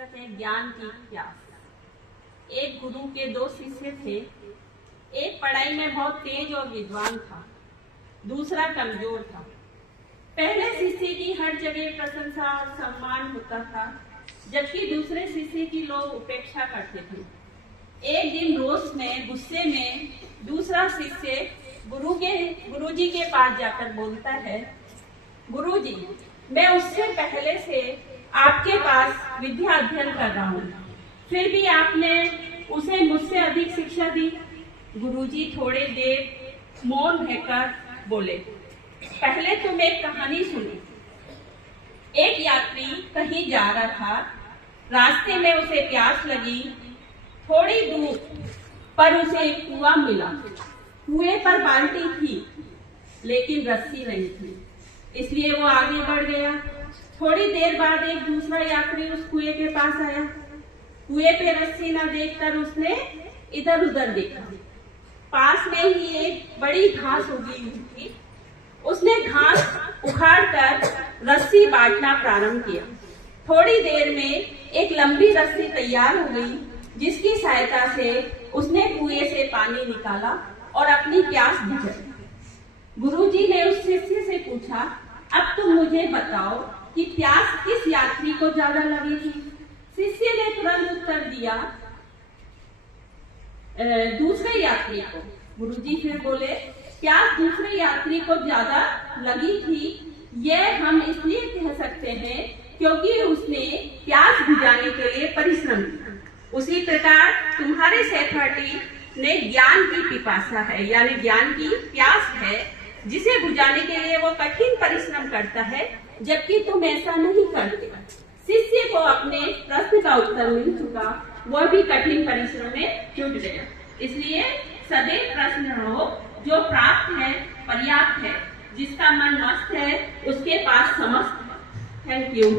शीर्षक है ज्ञान की प्यास। एक गुरु के दो शिष्य थे। एक पढ़ाई में बहुत तेज और विद्वान था, दूसरा कमजोर था। पहले शिष्य की हर जगह प्रशंसा और सम्मान होता था, जबकि दूसरे शिष्य की लोग उपेक्षा करते थे। एक दिन रोष में, गुस्से में दूसरा शिष्य गुरुजी के पास जाकर बोलता है, गुरुजी, मैं उससे पहले से आपके पास विद्या अध्ययन कर रहा हूँ, फिर भी आपने उसे मुझसे अधिक शिक्षा दी। गुरुजी थोड़ी देर मौन रहकर बोले, पहले तुम एक कहानी सुनो। एक यात्री कहीं जा रहा था, रास्ते में उसे प्यास लगी। थोड़ी दूर पर उसे एक कुआं मिला। कुएं पर बाल्टी थी, लेकिन रस्सी नहीं थी, इसलिए वो आगे बढ़ गया। थोड़ी देर बाद एक दूसरा यात्री उस कुएं के पास आया। कुएं पे रस्सी न देखकर उसने इधर उधर देखा। पास में ही एक बड़ी घास उगी हुई थी। उसने घास उखाड़कर रस्सी बांटना प्रारंभ किया। थोड़ी देर में एक लंबी रस्सी तैयार हो गई, जिसकी सहायता से उसने कुएं से पानी निकाला और अपनी प्यास बुझाई। गुरुजी ने उस शिष्य से पूछा, अब तुम मुझे बताओ कि प्यास किस यात्री को ज्यादा लगी थी? शिष्य ने तुरंत उत्तर दिया, दूसरे यात्री को। गुरुजी फिर बोले, प्यास दूसरे यात्री को ज्यादा लगी थी, यह हम इसलिए कह सकते हैं क्योंकि उसने प्यास बुझाने के लिए परिश्रम किया। उसी प्रकार तुम्हारे सहपाठी ने ज्ञान की पिपासा है, यानी ज्ञान की प्यास है, जिसे बुझाने के लिए वो कठिन परिश्रम करता है, जबकि तुम ऐसा नहीं करते। शिष्य को अपने प्रश्न का उत्तर मिल चुका, वह भी कठिन परिश्रम में जुट गया। इसलिए सदैव प्रश्न रहो, जो प्राप्त है पर्याप्त है, जिसका मन मस्त है उसके पास समस्त है। Thank you.